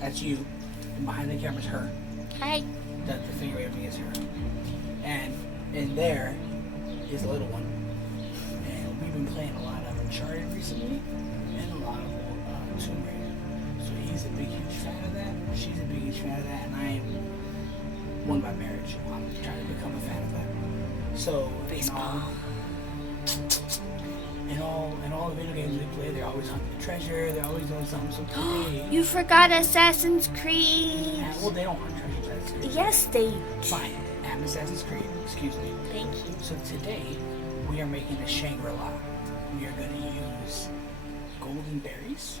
That's you. And behind the camera's her. Hi. The finger waving is her. And in there is a little one. And we've been playing a lot of Uncharted recently and a lot of Tomb Raider. So he's a big, huge fan of that. She's a big, huge fan of that. And I am one by marriage. I'm trying to become a fan of that. So, baseball. In all the video games we play, they're always hunting the treasure. They're always doing something. So today, You forgot Assassin's Creed. well, they don't hunt treasure. Assassin's Creed. Yes, they. Fine. I'm Assassin's Creed. Excuse me. Thank you. So today, we are making a Shangri-La. We are going to use golden berries.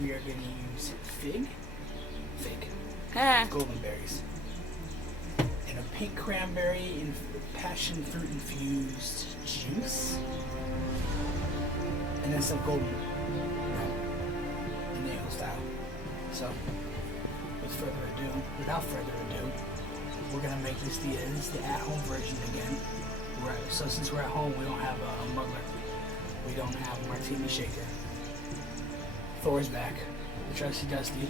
We are going to use fig, golden berries, and a pink cranberry and passion fruit infused juice, and then some golden nail style. So, without further ado, we're gonna make this the at-home version again. So since we're at home, we don't have a muggler. We don't have a martini shaker. Thor's back, the trusty Dusty.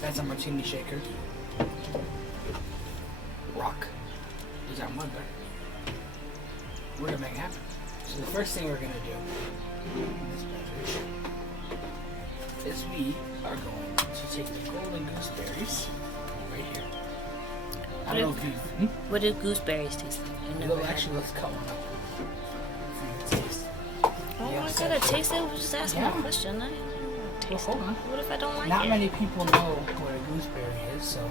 That's a martini shaker. Rock is our muggler. We're gonna make it happen. So the first thing we're gonna do is we are going to take the golden gooseberries right here. I don't know if you. What do gooseberries taste like? Actually, let's cut one up for you to taste. Oh, I gotta taste it. Just asking a question. I don't taste Hold on. What if I don't like Not it? many people know what a gooseberry is, so.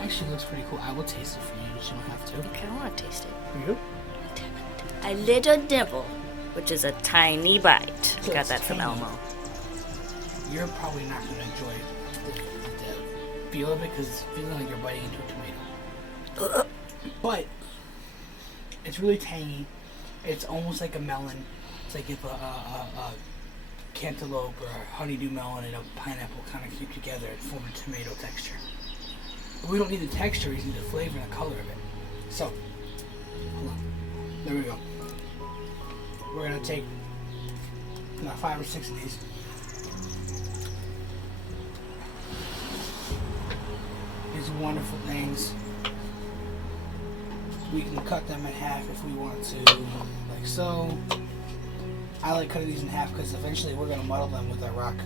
Actually, looks pretty cool. I will taste it for you. You don't have to. Okay, I want to taste it. For you? A little nibble, which is a tiny bite. So Got it's that from tiny. Elmo. You're probably not going to enjoy the feel of it because it's feeling like you're biting into a tomato. But it's really tangy. It's almost like a melon. It's like if a cantaloupe or a honeydew melon and a pineapple kind of keep together and form a tomato texture. But we don't need the texture, we need the flavor and the color of it. So, hold on. There we go. We're going to take about 5 or 6 of these. These wonderful things. We can cut them in half if we want to, like so. I like cutting these in half because eventually we're going to muddle them with our rock.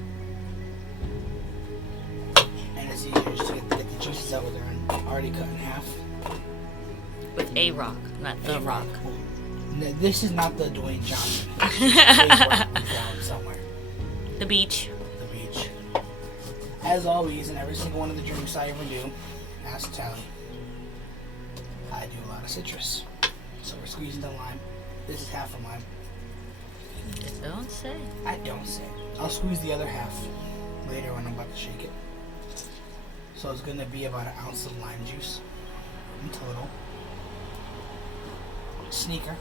And it's easier just to get the juices out when they're already cut in half. With a rock, not the rock. This is not the Dwayne Johnson. Down somewhere. The beach. The beach. As always, in every single one of the drinks I ever do, ask Tally, I do a lot of citrus. So we're squeezing the lime. This is half a lime. Don't say. I don't say. I'll squeeze the other half later when I'm about to shake it. So it's going to be about 1 ounce of lime juice in total. Sneaker.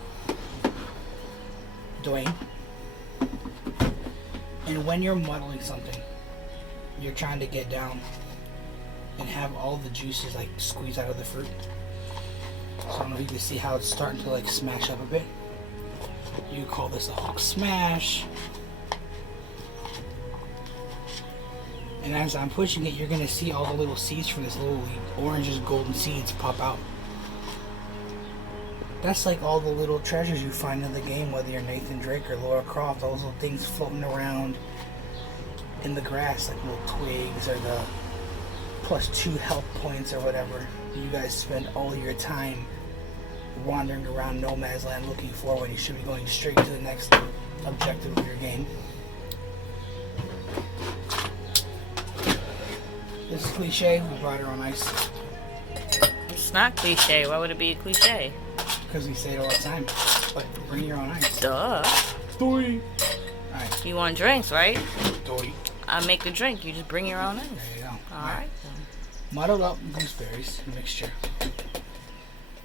Dwayne. And when you're muddling something, you're trying to get down and have all the juices like squeeze out of the fruit. So I don't know if you can see how it's starting to like smash up a bit. You call this a Hulk smash. And as I'm pushing it, you're gonna see all the little seeds from this little oranges, golden seeds pop out. That's like all the little treasures you find in the game, whether you're Nathan Drake or Lara Croft, all those little things floating around in the grass, like little twigs or the +2 health points or whatever. You guys spend all your time wandering around No Man's Land looking for when you should be going straight to the next objective of your game. This is cliche, we brought our own ice. It's not cliche. Why would it be a cliche? Because we say it all the time. But bring your own ice. Duh. Doi. Alright. You want drinks, right? Doi. I make the drink. You just bring your own ice. There you go. Alright. Muddled up gooseberries mixture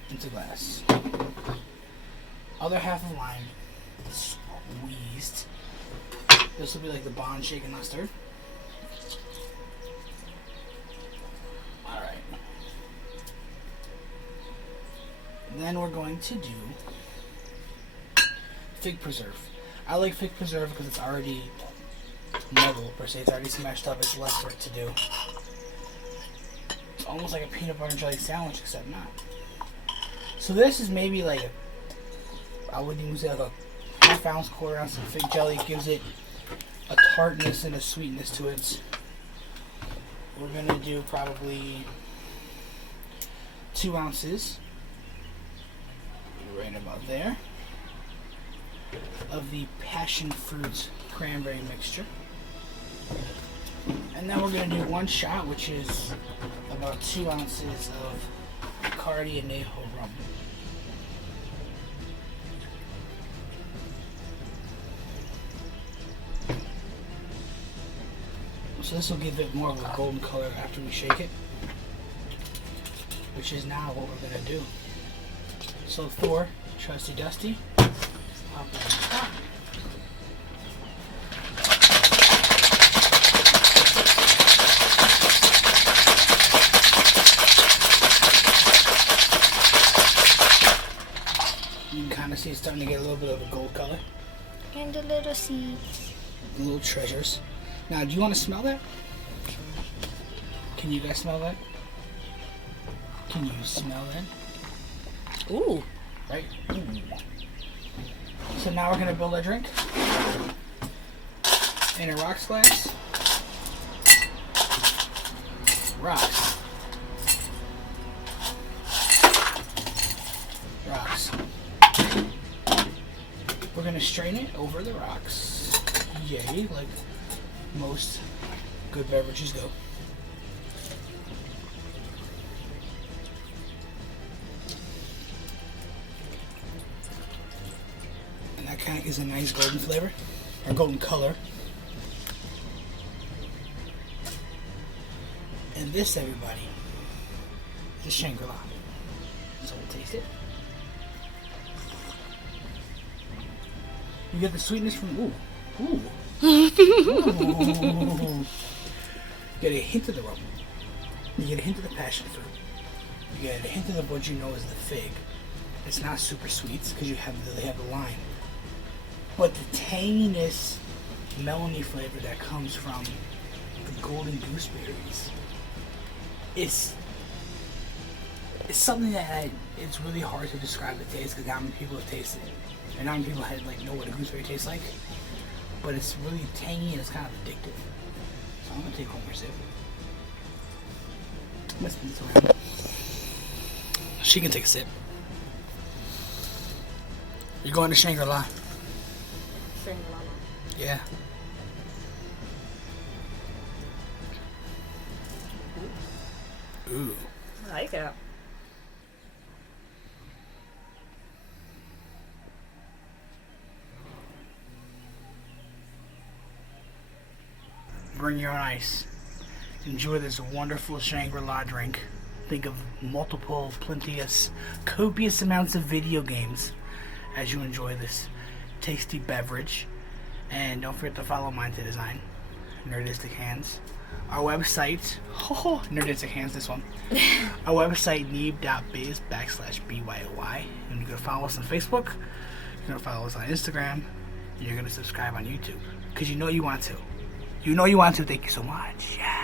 into glass. Other half of lime squeezed. This will be like the Bond shaken not stirred. Alright. Then we're going to do fig preserve. I like fig preserve because it's already mellow per se. It's already smashed up. It's less work to do. It's almost like a peanut butter and jelly sandwich, except not. So this is maybe like I would use like a half-ounce, quarter-ounce of fig jelly. It gives it a tartness and a sweetness to it. We're gonna do probably 2 ounces, right about there, of the passion fruit cranberry mixture. And then we're going to do 1 shot, which is about 2 ounces of Bacardi Añejo rum. So this will give it more of a golden color after we shake it, which is now what we're going to do. So Thor, trusty dusty, pop it on the top. You can kind of see it's starting to get a little bit of a gold color. And the little seeds. The little treasures. Now, do you want to smell that? Can you guys smell that? Can you smell that? Ooh. Right? Ooh. So now we're going to build our drink in a rocks glass. Rocks. Rocks. We're going to strain it over the rocks. Yay, like most good beverages go. And that kind of gives a nice golden flavor, or golden color. And this, everybody, is a Shangri. So we'll taste it. You get the sweetness from, ooh. Ooh. Ooh. You get a hint of the rum. You get a hint of the passion fruit. You get a hint of what you know is the fig. It's not super sweet because they have the lime. But the tanginess, melony flavor that comes from the golden gooseberries is something that it's really hard to describe the taste because not many people have tasted it. And not many people know what a gooseberry tastes like. But it's really tangy and it's kind of addictive. So I'm going to take one more sip. I'm going to spin this around. She can take a sip. You're going to Shangri-La. Shangri-La. Yeah. Ooh. I like it. Bring your own ice. Enjoy this wonderful Shangri-La drink. Think of multiple, plenteous, copious amounts of video games as you enjoy this tasty beverage. And don't forget to follow Mind to Design, Nerdistic Hands. Our website, Nerdistic Hands, this one. Our website, neeb.biz/BYOI. And you're going to follow us on Facebook. You're going to follow us on Instagram. And you're going to subscribe on YouTube. Because you know you want to. You know you want to. Thank you so much. Yeah.